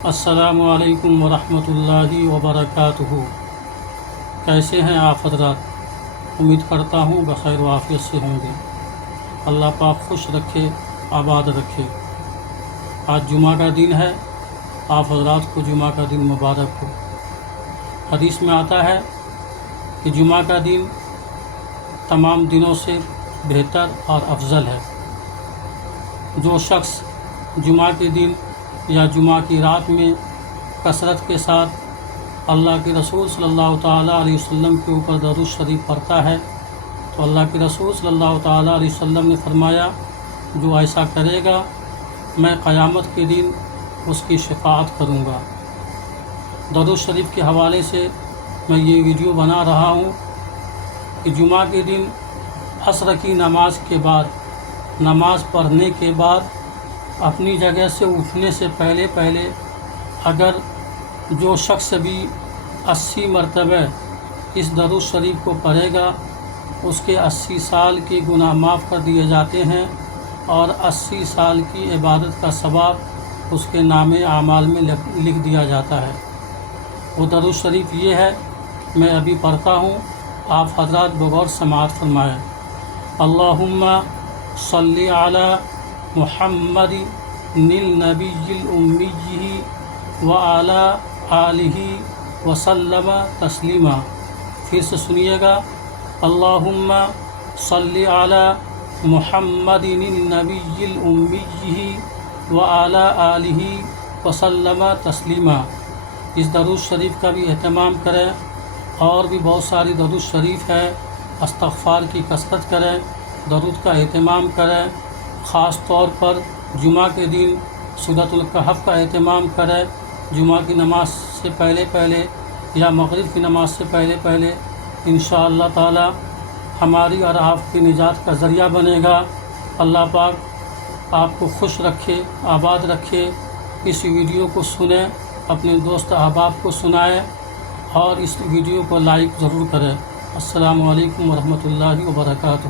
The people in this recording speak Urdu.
السلام علیکم ورحمۃ اللہ وبرکاتہ۔ کیسے ہیں آپ حضرات؟ امید کرتا ہوں بخیر و عافیت سے ہوں گے۔ اللہ پاک خوش رکھے، آباد رکھے۔ آج جمعہ کا دن ہے، آپ حضرات کو جمعہ کا دن مبارک ہو۔ حدیث میں آتا ہے کہ جمعہ کا دن تمام دنوں سے بہتر اور افضل ہے۔ جو شخص جمعہ کے دن یا جمعہ کی رات میں کثرت کے ساتھ اللہ کے رسول صلی اللہ تعالیٰ علیہ وسلم کے اوپر درود شریف پڑھتا ہے تو اللہ کے رسول صلی اللہ تعالیٰ علیہ وسلم نے فرمایا، جو ایسا کرے گا میں قیامت کے دن اس کی شفاعت کروں گا۔ درود شریف کے حوالے سے میں یہ ویڈیو بنا رہا ہوں کہ جمعہ کے دن عصر کی نماز کے بعد، نماز پڑھنے کے بعد اپنی جگہ سے اٹھنے سے پہلے اگر جو شخص بھی 80 مرتبہ اس درود شریف کو پڑھے گا، اس کے 80 سال کے گناہ معاف کر دیے جاتے ہیں اور 80 سال کی عبادت کا ثواب اس کے نام اعمال میں لکھ دیا جاتا ہے۔ وہ درود شریف یہ ہے، میں ابھی پڑھتا ہوں، آپ حضرات بغور سماعت فرمائیں۔ اللہم صلی علی محمد النبی الامی وعلی آلہ وسلم تسلیما۔ پھر سے سنیے گا، اللہم صلی علی محمد النبی الامی وعلی آلہ وسلم تسلیما۔ اس درود شریف کا بھی اہتمام کریں، اور بھی بہت ساری درود شریف ہے، استغفار کی کثرت کریں، درود کا اہتمام کریں۔ خاص طور پر جمعہ کے دن سورۃ الکہف کا اہتمام کریں، جمعہ کی نماز سے پہلے یا مغرب کی نماز سے پہلے انشاءاللہ تعالی ہماری اور آپ کی نجات کا ذریعہ بنے گا۔ اللہ پاک آپ کو خوش رکھے، آباد رکھے۔ اس ویڈیو کو سنیں، اپنے دوست احباب کو سنائیں اور اس ویڈیو کو لائک ضرور کریں۔ السلام علیکم ورحمۃ اللہ وبرکاتہ۔